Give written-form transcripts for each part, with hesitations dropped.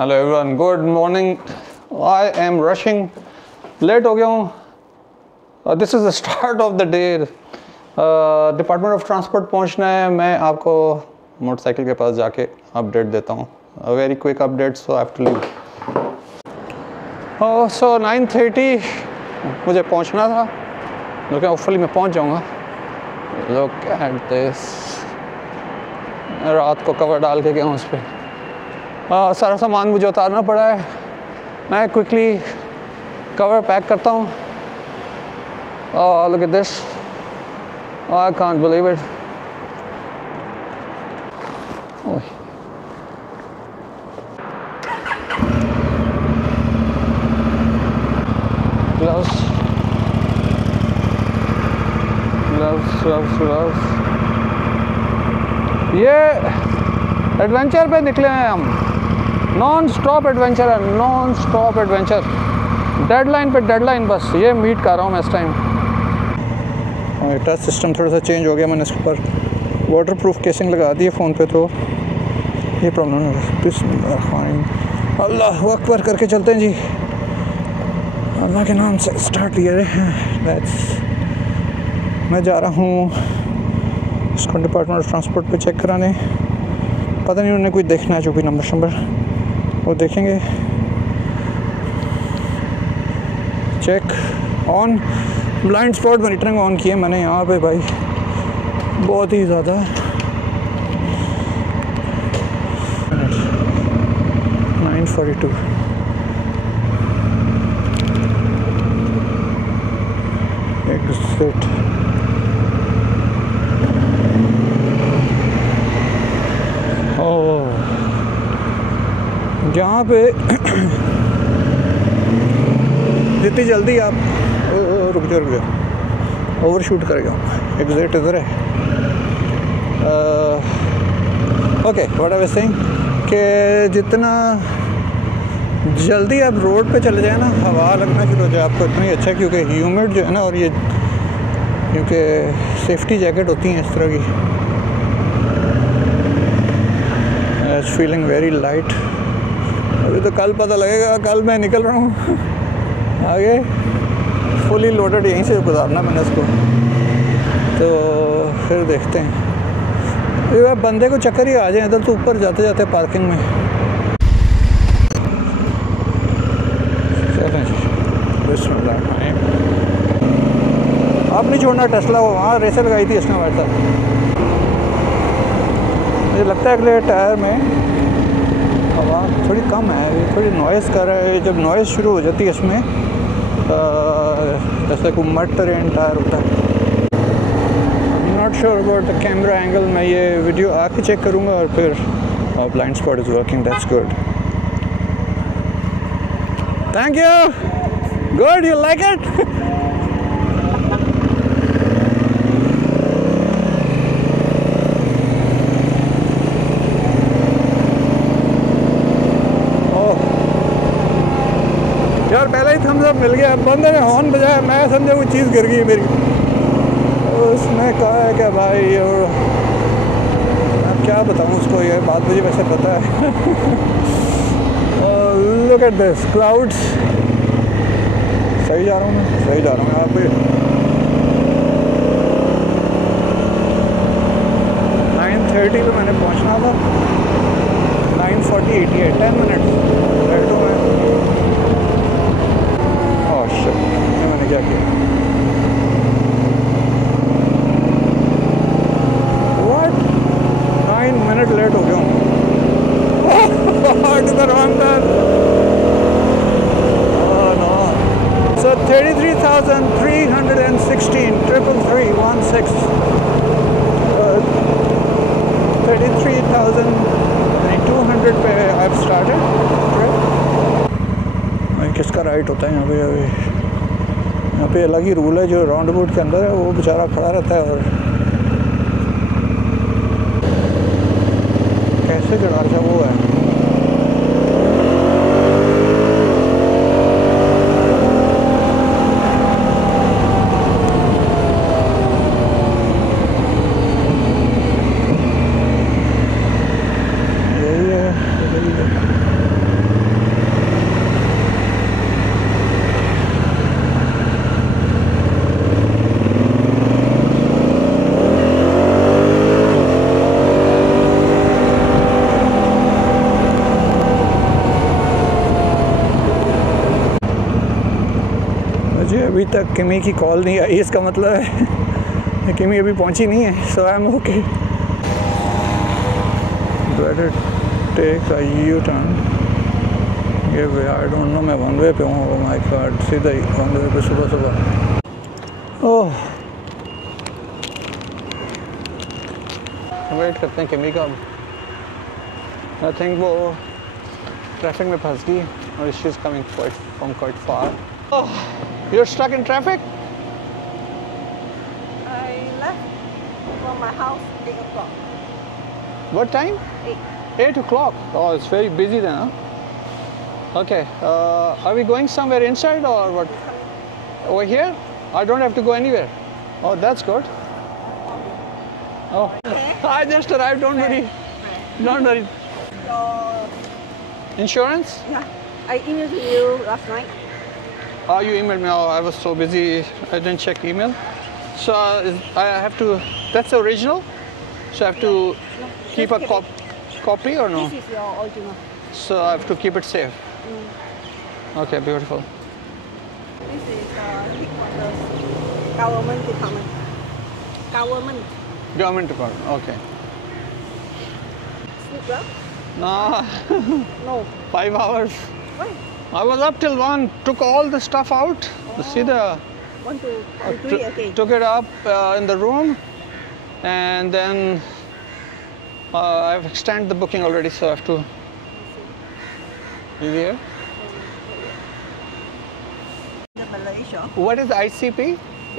Hello everyone, good morning. I am rushing, late हो गया हूँ। This is the start of the day. Department of transport पहुँचना है। मैं आपको मोटरसाइकिल के पास जाके अपडेट देता हूँ। Very quick update, so I have to leave. So 9:30 मुझे पहुँचना था, लेकिन होपफुली मैं पहुँच जाऊँगा। लुक एट दिस, रात को कवर डाल के गया हूँ उस पर। सारा सामान मुझे उतारना पड़ा है। मैं क्विकली कवर पैक करता हूँ। Look at this, I can't believe it. Gloves gloves gloves gloves. ये एडवेंचर पे निकले हैं हम। नॉन स्टॉप एडवेंचर है, नॉन स्टॉप एडवेंचर। डेडलाइन पे डेडलाइन, बस ये मीट कर रहा हूँ मैं इस टाइम। टच सिस्टम थोड़ा सा चेंज हो गया, मैंने इसके ऊपर वाटर प्रूफ केसिंग लगा दी है फ़ोन पे, तो ये प्रॉब्लम नहीं है। बिस्मिल्लाह, अल्लाह अकबर करके चलते हैं जी। अल्लाह के नाम से स्टार्ट किए हैं। मैं जा रहा हूँ इसको डिपार्टमेंट ऑफ ट्रांसपोर्ट पे चेक कराने। पता नहीं उन्होंने कोई देखना है जो भी नंबर वो देखेंगे। Check on, blind spot monitoring on किए मैंने यहाँ पे भाई, बहुत ही ज़्यादा। 9:42 एग्जिट। जहाँ पे जितनी जल्दी आप रुक जाओ, ओवर शूट करेगा। एग्जिट इधर है। Okay, what I was saying कि जितना जल्दी आप रोड पे चले जाए ना, हवा लगना शुरू हो जाए आपको, इतना ही अच्छा है। क्योंकि ह्यूमिड जो है ना, और ये क्योंकि सेफ्टी जैकेट होती हैं इस तरह की। It's feeling very light. अभी तो कल पता लगेगा, कल मैं निकल रहा हूँ आगे। फुली लोडेड यहीं से गुजारना मैंने इसको, तो फिर देखते हैं। ये बंदे को चक्कर ही आ जाए इधर तो ऊपर जाते जाते पार्किंग में। चलें जी, आप नहीं छोड़ना टेस्ला। वो वहाँ रेसें लगाई थी इसने हमारे साथ। मुझे लगता है अगले टायर में हवा थोड़ी कम है, थोड़ी नॉइज़ कर रहा है। जब नॉइज़ शुरू हो जाती है इसमें, जैसे कोई मड टेरेन टायर होता है। Not sure about the camera angle. मैं ये वीडियो आके चेक करूँगा और फिर blind spot is working, that's good. Thank you, good, you like it. यार पहले ही थम्स अप मिल गया। बंदे ने हॉर्न बजाया, मैं समझा कोई चीज़ गिर गई मेरी। उसने कहा है कि भाई, और अब क्या बताऊँ उसको, ये बात मुझे वैसे पता है। Look at this clouds. सही जा रहा हूँ मैं, सही जा रहा हूँ यहाँ पे। 9:30 पे मैंने पहुँचना था। 9:40 10 मिनट लेट हूँ मैं। मैंने क्या किया? What? 9 मिनट लेट हो गया हूँ। To the wrong turn. Oh no. So 33,316 33316. 33,200 पे I've started. किसका राइट होता है यहाँ पे? यहाँ पे अलग ही रूल है। जो राउंड अबाउट के अंदर है वो बेचारा खड़ा रहता है। और कैसे चढ़ा था वो है। यही है। अभी तक किमी की कॉल नहीं आई, इसका मतलब है किमी अभी पहुंची नहीं है. So I am okay. Better take a U turn. ये आई डोंट नो, मैं वन वे पे हूँ. ओह माय गॉड, सीधा ही वन वे पे सुबह सुबह. ओह, वेट करते हैं किमी का. आई थिंक वो ट्रैफिक में फंस गई और she is coming from quite far. Oh, you are stuck in traffic. I left from my house 8 o'clock. What time? 8. 8 o'clock. Oh, it's very busy then, huh? Okay. Are we going somewhere inside or what? Over here? I don't have to go anywhere. Oh, that's good. Oh, I just arrived. Don't worry. Don't worry. Your Insurance? yeah, I emailed you last night. Oh, you emailed me. Oh, I was so busy. I didn't check email. So I have to. That's the original. So I have to No, keep a just copy or no? This is your original. So I have to keep it safe. Okay, beautiful. This is headquarters, government department. Government. Government department. Okay. Sleep well? No, No. 5 hours. Why? I was up till 1. Took all the stuff out. See the. Want to do it again? Took it up in the room, and then I've extended the booking already, so I have to be here. The Malaysia What is ICP?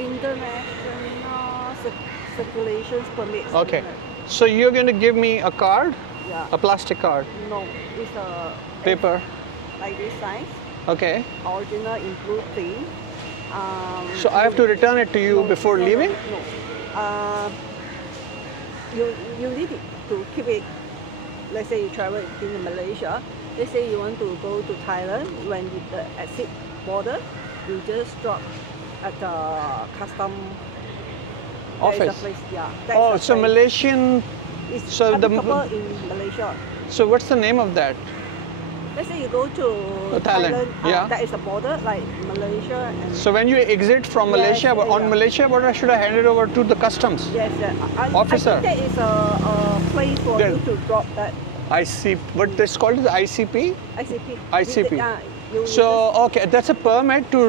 International Circulation Permit. Okay, so you're going to give me a card, Yeah. a plastic card, No, it's a paper. like this size. Okay, Original in blue thing. so I have to return it to you before leaving. No. You need to keep it. Let's say you travel in Malaysia. Let's say you want to go to Thailand. When you exit border, you just drop at the custom there is a Office. place, yeah. That Oh, is a so place. Malaysian. It's so the- applicable in Malaysia. So what's the name of that? Let's say you go to Thailand, yeah. That is a border like Malaysia and So when you exit from Yes, Malaysia, on yeah. Malaysia border, should I hand it over to the customs? yes, Officer. I think that is a place for There. you to drop that What it's called is ICP. ICP. ICP. You So okay, that's a permit to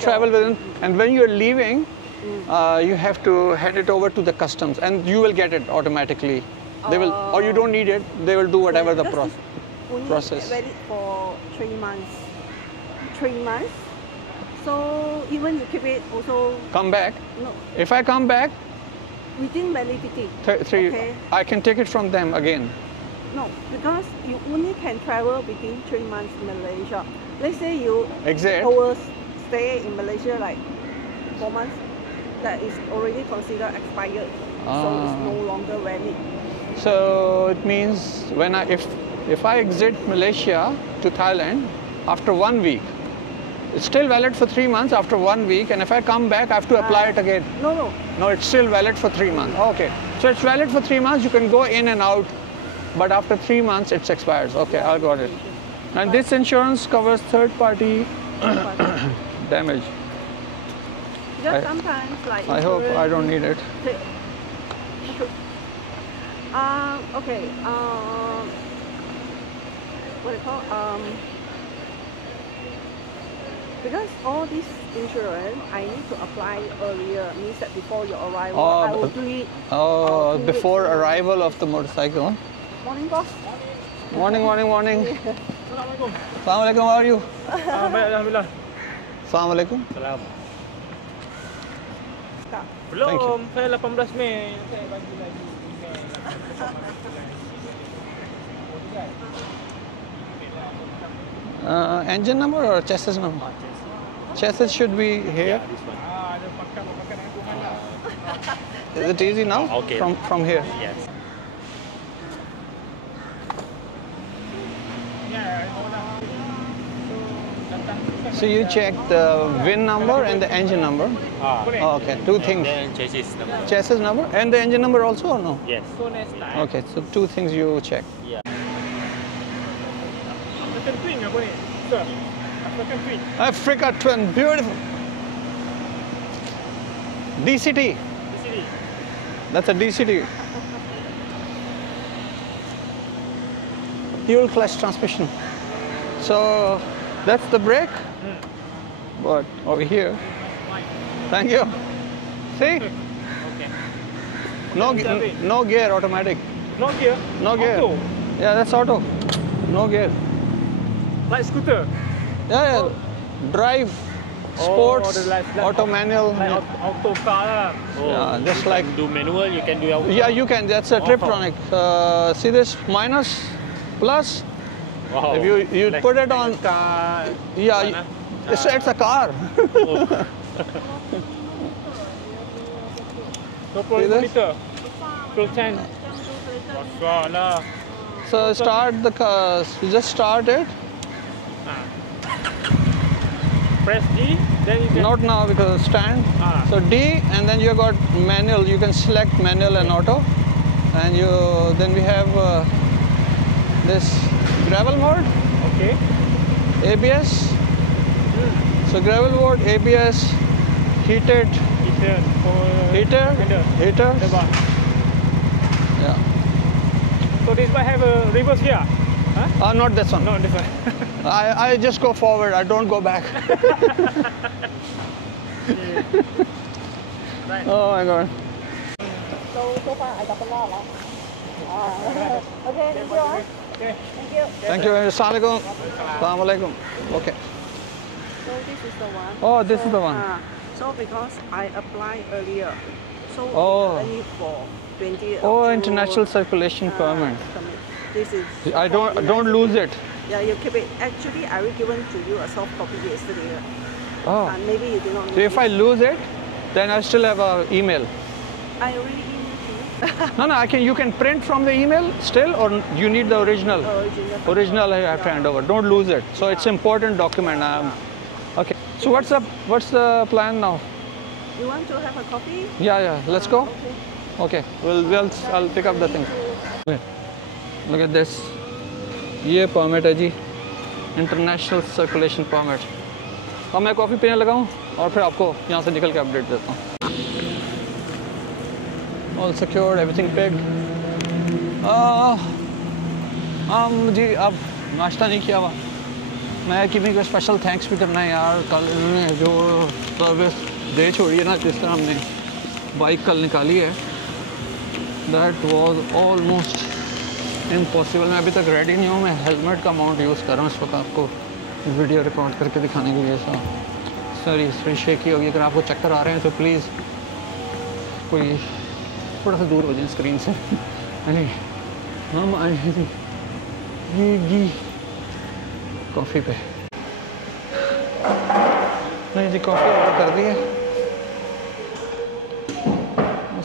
travel within, and when you're leaving, you have to hand it over to the customs, and you will get it automatically. They will, or you don't need it. They will do whatever the process. Valid for 3 months. 3 months. So even you keep it also Come back. no If I come back, within validity. three, Okay. I can take it from them again. No, because you only can travel within 3 months in Malaysia. Let's say you Exit. stay in Malaysia like 4 months, that is already considered expired. So it's no longer valid. So it means when if I exit Malaysia to Thailand after 1 week, it's still valid for 3 months after 1 week, and if I come back, I have to apply it again. No. No, it's still valid for 3 months. Okay, so it's valid for 3 months. You can go in and out, but after 3 months, it expires. Okay, I got it. And this insurance covers third-party damage. Just sometimes like I hope I insurance- don't need it. Okay. What do you call? Because all this insurance, I need to apply earlier. Means that before your arrival, Oh, I will do it. Oh, 2 before weeks. arrival of the motorcycle. Morning, boss. Morning. Assalamualaikum. How are you? Baik, Alhamdulillah. Assalamualaikum. Salam. Tak. Thank you. Belum, saya 18 Mei. Saya bagi lagi email. Engine number or chassis number? Chassis should be here. This one. Ada pakai dengan mana? Is it easy now? Okay. From here. Yes. Yeah, I know lah. So, datang. So you check the VIN number and the engine number. Boleh. Oh, okay, two things. Then chassis number. Chassis number and the engine number also or no? Yes. So next time. Okay, so two things you check. Yeah. Macam twin apa ni? Sir. African Twin. Africa Twin, beautiful. DCT, Di sini. that's a DCT. Dual clutch transmission. So that's the brake. But over here, thank you. See, Okay. no gear, automatic. No gear. No gear. Auto. Yeah, that's auto. No gear. Like scooter. Yeah. Drive, sports, the like auto manual. Like auto car lah. Oh, Yeah, just you like- can do manual, you can do auto. Yeah, you can. That's a Triptronic. See this minus, plus. Wow. If you Like- put it like on, a car. yeah, One, ah. it's a car. Oh. GoPro See this? monitor. Full tank. Wah, lah. So start the car. Just start it. Press D, then you can. Not now because stand. Ah. So D, and then you got manual. You can select manual and auto, and then we have this gravel mode, Okay. ABS. So gravel mode, ABS, heated, Heater. heater, Handle. The bar. Yeah. So this one have a reverse gear. Huh? Not this one. No, this one. I just go forward. I don't go back. Right. Oh my god. So far I got a lot. Okay, thank you. Okay. Thank you. Thank you. Assalamualaikum. Assalamualaikum. Okay. So this is the one. Oh, this is the one. So because I applied earlier, so Oh. only for 20. Oh, international circulation permit. This is. I don't lose it. Yeah, you keep it. Actually, I already given to you a soft copy yesterday. Oh. And maybe you did not. So if I lose it, then I still have a email. I already emailed No, you can print from the email still, or you need the original. you. Original. Original I have to hand over. Don't lose it. So it's important document. Okay. So what's the plan now? You want to have a coffee? Yeah. Let's go. Okay. Okay. I'll pick up the thing. Okay. Look at this. ये permit है जी. International circulation permit. अब मैं coffee पीने लगा हूँ और फिर आपको यहाँ से निकल के अपडेट देता हूँ. All secured, everything picked. जी अब नाश्ता नहीं किया हुआ. मैं किमी को स्पेशल थैंक्स भी करना है यार. कल इन्होंने जो सर्विस दे छोड़ी है ना, जिस तरह हमने बाइक कल निकाली है, दैट वाज ऑलमोस्ट इम्पॉसिबल. मैं अभी तक रेडी नहीं हूँ. मैं हेलमेट का माउंट यूज़ कर रहा हूँ इस वक्त आपको वीडियो रिकॉर्ड करके दिखाने के लिए. सॉरी शेकी होगी. अगर आपको चक्कर आ रहे हैं तो प्लीज़ कोई थोड़ा सा दूर हो जाए स्क्रीन से. नहीं, हम आए हैं जी कॉफ़ी पे. नहीं जी, कॉफ़ी ऑर्डर कर दी है.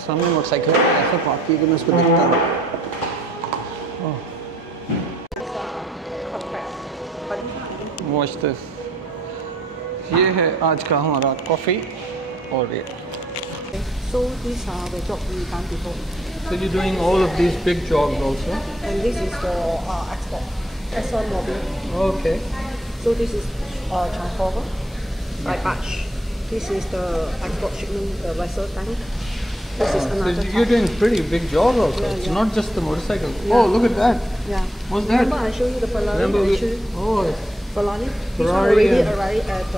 सामने मोटरसाइकिल ऐसे पार्क की कि मैं उसको देखता हूँ. Watch this. ये है आज का हमारा कॉफ़ी और ये. So these are the job we done before. So you're doing all of these big jobs also? And this is for export. Exxon Mobil. Okay. So this is transformer by batch. This is the export shipment, the vessel tank. This is So another you're type. doing pretty big jobs also. Yeah, It's yeah. not just the motorcycle. Yeah. Oh, look at that. Yeah. What's that? Remember I showed you the Ferrari? Remember actually? oh, Ferrari. This Ferrari one already and- arrived at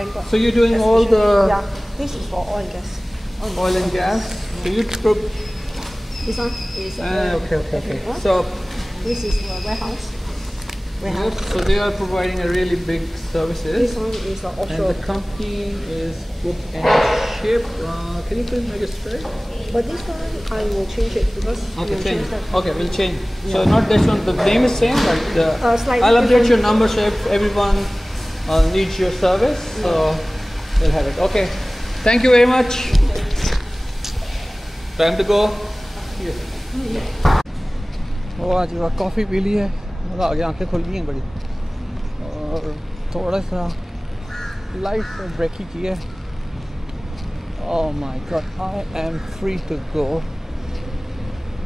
Bangkok. so you're doing all the Yeah. This is for oil and gas. oil and gas. So you This one is okay. Huh? So This is the warehouse. Warehouse. so they are providing a really big services. This one is the And offshore. the company is Book and Ship. Can you please make it straight? But this one I will change it because Okay, we'll change. that. Okay, we'll change. So not this one. The name is same, but Slightly I'll update different. your number so if everyone needs your service, so they'll have it. Okay. Thank you very much. Time to go. वाह जी वाह, coffee P ली है. मज़ा आ गया. आंखें खुल गई हैं बड़ी. और थोड़ा सा लाइट से ब्रेक ही की है. Oh my God, I am free to go.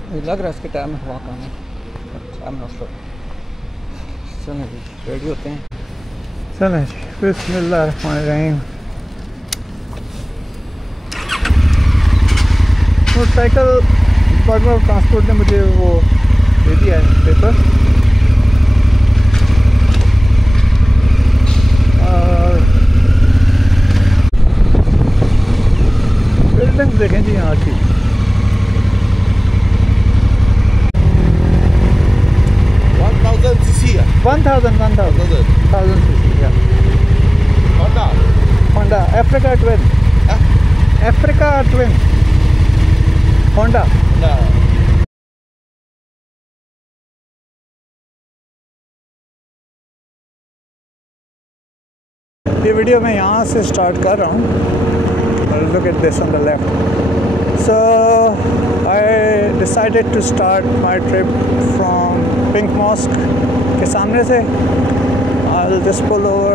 मुझे लग रहा है इसके टाइम में हवा कम है. I'm not sure. चलो रेडी होते हैं. चलें जी, बिस्मिल्लाहिर्रहमानिर्रहीम। मोटरसाइकिल डिपार्टमेंट ऑफ ट्रांसपोर्ट ने मुझे वो दे दिया है पेपर, और बिल्डिंग्स देखें जी यहाँ की। cc. 1000 cc, yeah. Honda Africa Twin. Africa Twin. Honda. ये वीडियो मैं यहाँ से स्टार्ट कर रहा हूँ। Look at this on the left. So I decided to start my trip from Pink Mosque के सामने से। I'll just pull over.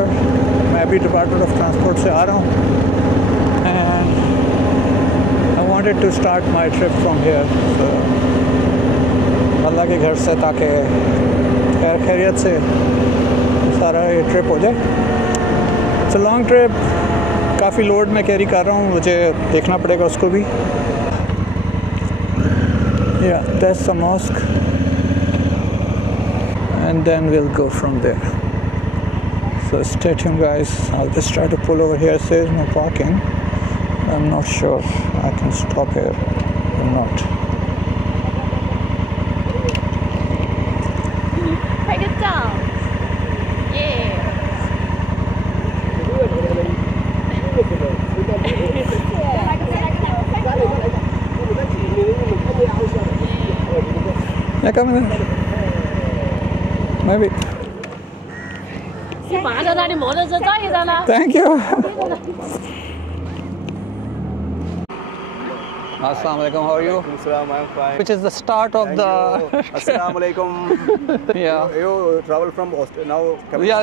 मैं अभी डिपार्टमेंट ऑफ ट्रांसपोर्ट से आ रहा हूँ, and I wanted to start my trip from here. So अल्लाह के घर से, ताकि खैर खैरियत से सारा ये ट्रिप हो जाए। इट्स अ लॉन्ग ट्रिप, काफ़ी लोड में कैरी कर रहा हूँ, मुझे देखना पड़ेगा उसको भी। Yeah, that's the mosque, and then we'll go from there. So stay tuned guys, I'll just try to pull over here. It says no parking. I'm not sure I can stop here or not. Take it down. Yeah. Yeah, come in. Maybe. Thank you. Assalamu alaikum, how are you? Salam, I'm fine. Which is the start of the... Assalamu alaikum. Yeah. You travel from now? Yeah,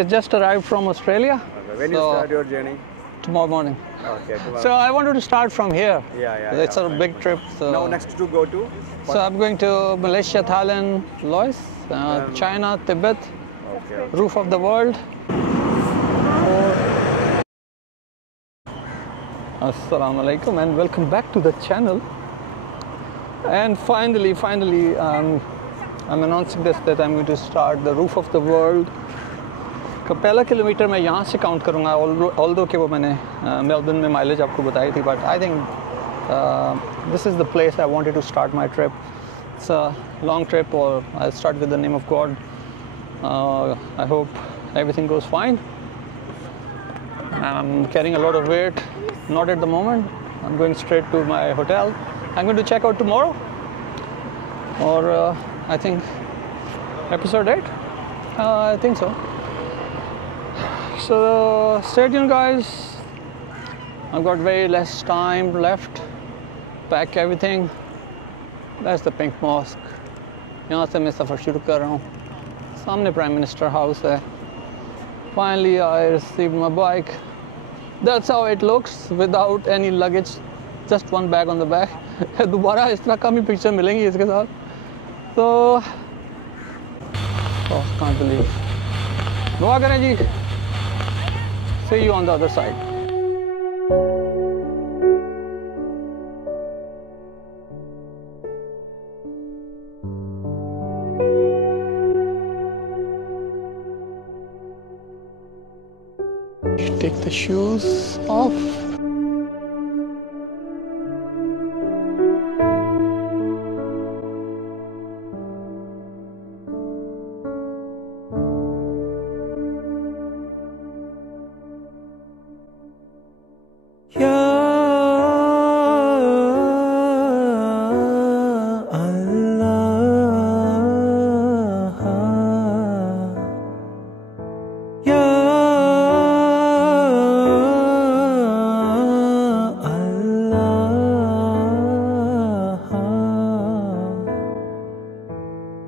it just arrived from Australia. Okay. When So- you start your journey? Tomorrow morning. Okay. So I wanted to start from here. Yeah. It's a big trip. So, Now next to go to? so I'm going to Malaysia, Thailand, Laos, China, Tibet, Okay. roof of the world. Assalamu alaikum and welcome back to the channel. And finally, I'm announcing this, that I'm going to start the roof of the world. का पहला kilometre मैं यहाँ से count करूँगा, although कि वो मैंने Melbourne में माइलेज आपको बताई थी, but I think this is the place I wanted to start my trip. It's a long trip, और I start with the name of God. I hope everything goes fine. I'm carrying a lot of weight, not at the moment. I'm going straight to my hotel. I'm going to check out tomorrow, or I think episode 8. I think so. So stay tuned guys. I've got very less time left. Pack everything. That's the Pink Mosque. यहाँ से मैं सफ़र शुरू कर रहा हूँ. सामने prime minister house है. Finally I received my bike. That's how it looks without any luggage. Just one bag on the back. दोबारा इस तरह कम ही पिक्चर मिलेंगी इसके साथ. So can't believe. दुआ करें जी. See you on the other side. Take the shoes off.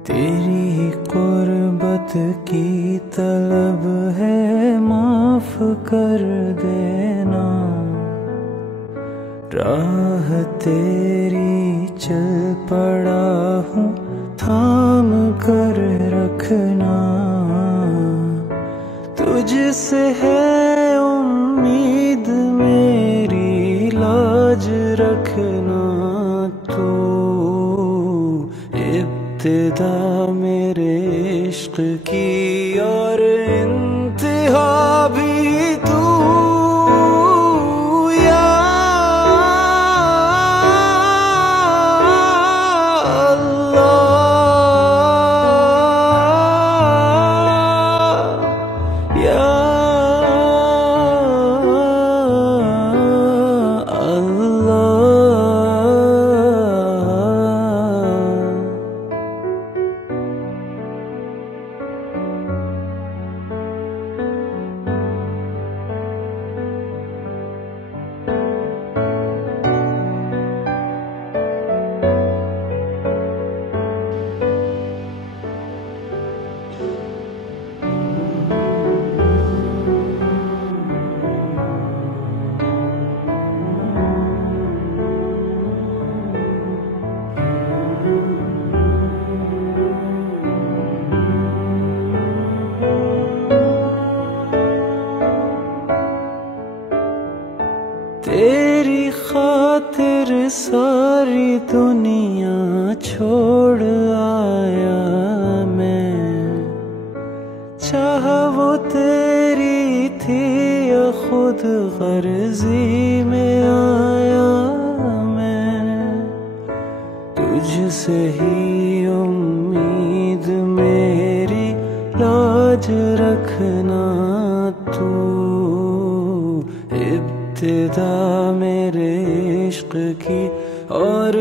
तेरी कुर्बत की तलब है, माफ कर देना। राह तेरी चल पड़ा हूँ, थाम कर रखना। तुझ तुझसे है उम्मीद मेरी, लाज रखना तू। इब्तिदा मेरे इश्क की और इंतहा भी तू। तेरी खातिर सारी दुनिया छोड़ आया मैं, चाह वो तेरी थी या खुद गर्जी में आया मैं। तुझसे ही उम्मीद मेरी, लाज रखना तू। इब्तिदा मेरे इश्क की और